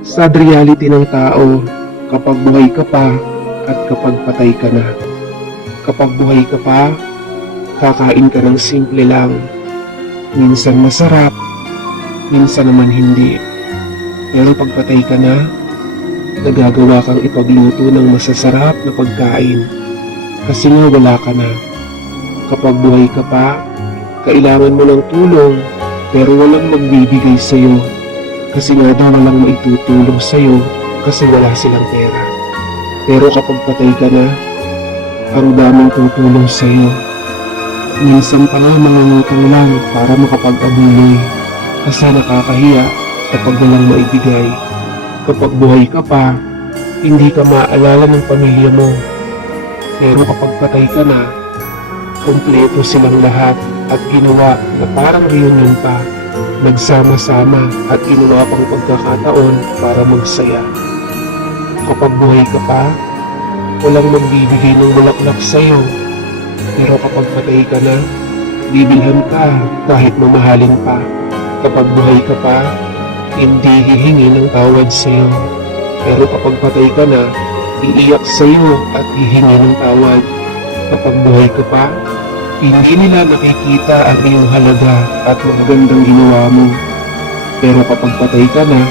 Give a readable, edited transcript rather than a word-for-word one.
Sad reality ng tao kapag buhay ka pa at kapag patay ka na. Kapag buhay ka pa, kakain ka ng simple lang. Minsan masarap, minsan naman hindi. Pero pag patay ka na, nagagawa kang ipagluto ng masasarap na pagkain. Kasi nga wala ka na. Kapag buhay ka pa, kailangan mo ng tulong pero walang magbibigay sa'yo. Kasi nga daw walang maitutulong sa'yo kasi wala silang pera. Pero kapag patay ka na, ang daming tutulong sa'yo. Minsan pa nga mangungutang lang para makapag-abuloy. Kasi nakakahiya kapag walang maibigay. Kapag buhay ka pa, hindi ka maaalala ng pamilya mo. Pero kapag patay ka na, kumpleto silang lahat at ginawa na parang reunion pa. Nagsama-sama at ginawa pang pagkakataon para magsaya. Kapag buhay ka pa, walang magbibigay ng bulaklak sa'yo. Pero kapag patay ka na, bibilhan ka kahit mamahalin pa. Kapag buhay ka pa, hindi hihingi ng tawad sa'yo. Pero kapag patay ka na, iiyak sa'yo at hihingi ng tawad. Kapag buhay ka pa, hindi nila nakikita ang iyong halaga at magagandang ginawa mo. Pero kapag patay ka na,